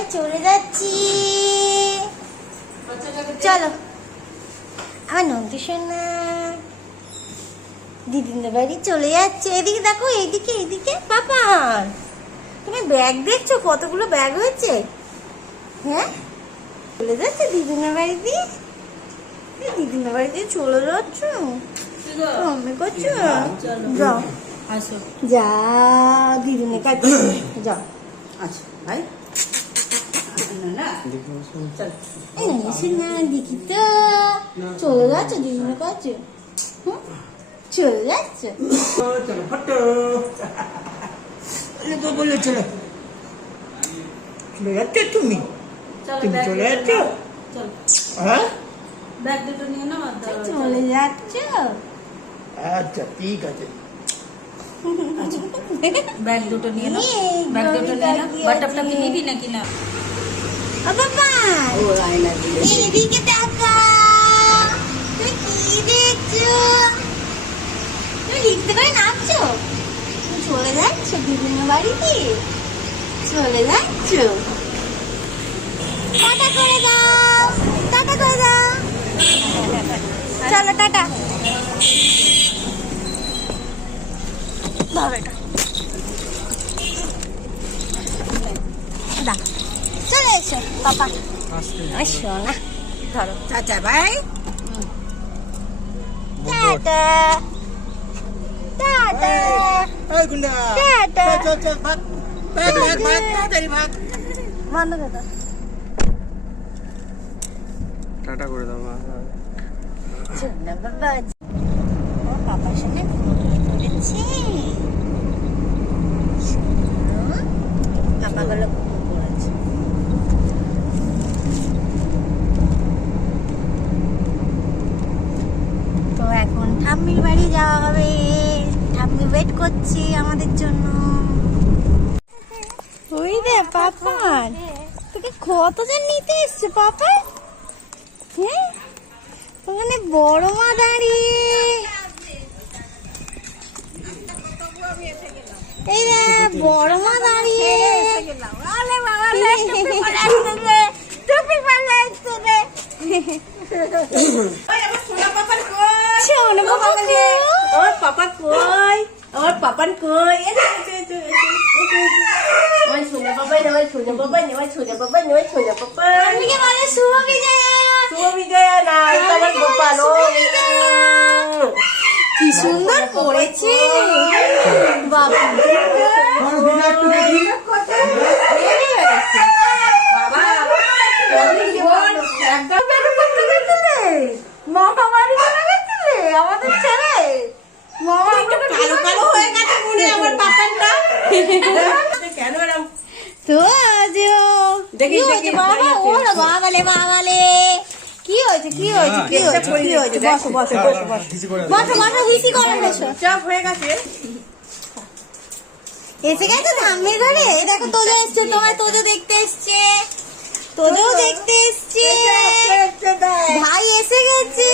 বাড়ি চলে যাচ্ছি। চলো আমার নন্দী সোনা দিদিদের বাড়ি চলে যাচ্ছে। এদিকে দেখো, এইদিকে এইদিকে। পাপা তুমি ব্যাগ দেখছো? কতগুলো ব্যাগ হয়েছে। হ্যাঁ, চলে যাচ্ছে দিদিনের বাড়ি দিয়ে। দিদিনের বাড়ি দিয়ে চলে যাচ্ছ? মনে করছো? যাও যা দিদিনের কাছে যাও। আচ্ছা ভাই দেখি তো চলে যাচ্ছে দিদিনের কাছে। চলে যাচ্ছে। চলো ফটো তো বললে চলো চলে যাচ্ছ তুমি? তুমি চলে যাচ্ছ? হ্যাঁ ব্যাগ দুটো নিয়ে নাও। চলে যাচ্ছ? আচ্ছা ঠিক আছে। ব্যাগ দুটো নিয়ে নাও, ব্যাগ দুটো নিয়ে নাও। বাটাপটা কি নিবি নাকি না? ও বাবা ও আয়না দিলে এদিকে তাকা। তুমি কি দেখছো? তুমি লিখতে করে নাচছো? তুমি চলে যাচ্ছ দিদিনের বাড়িতে? চলে যাচ্ছ? টাটা করে দাও, টাটা করে দাও। চলো টাটা। ধরো এটা। দাও, চলে এসো পাপা। এসো না, ধরো। চাচা ভাই টাটা টাটা এই গুন্ডা টাটা। চল চল ভাগ ভাগ ভাগ ভাগ তাড়াতাড়ি ভাগ। বন্ধ করে দাও। টাটা করে দাও মা। চল না বাবা। ও পাপার সঙ্গে করেছি। পাপা গুলো করেছে। তো এখন ঠাম্মির বাড়ি যাওয়া হবে। ঠাম্মি ওয়েট করছি আমাদের জন্য। ওই রে পাপা, তোকে কতজন নিতে এসছে পাপা? হ্যাঁ, ওখানে বড় মা দাঁড়িয়ে। এই রে বড় মা দাঁড়িয়ে। ওর পাপা কই? ওর পাপান কই? ওই সোনা বাবাই না, ওই সোনা বাবাই না, ওই সোনা বাবাই না, ওই সোনা বাবাই। আমিকে বলে শুভ বিজয়া। শুভ বিজয়া না, এটা আমার গোপাল। ও কি সুন্দর পড়েছে বাবা। মামা বাড়ি চলে গেছিলে আমাদের ছেড়ে? মামা কালো কালো হয়ে গেছে মনে হয় আমার পাপানটা। কেন এরকম? তো আজও দেখি, কি হয়েছে দেখি, বাবা? দেখি। ওরে বাবালে বাবালে, কি হয়েছে কি হয়েছে কি হয়েছে কি হয়েছে? বসো বসো বসো বসো বসো বসো, হিসি করে বসো। চাপ হয়ে গেছে। এসে গেছে ঠাম্মির ঘরে। এই দেখো তোজো এসছে, তোমার তোজো দেখতে এসছে। তোজো দেখতে এসছে। ভাই এসে গেছে।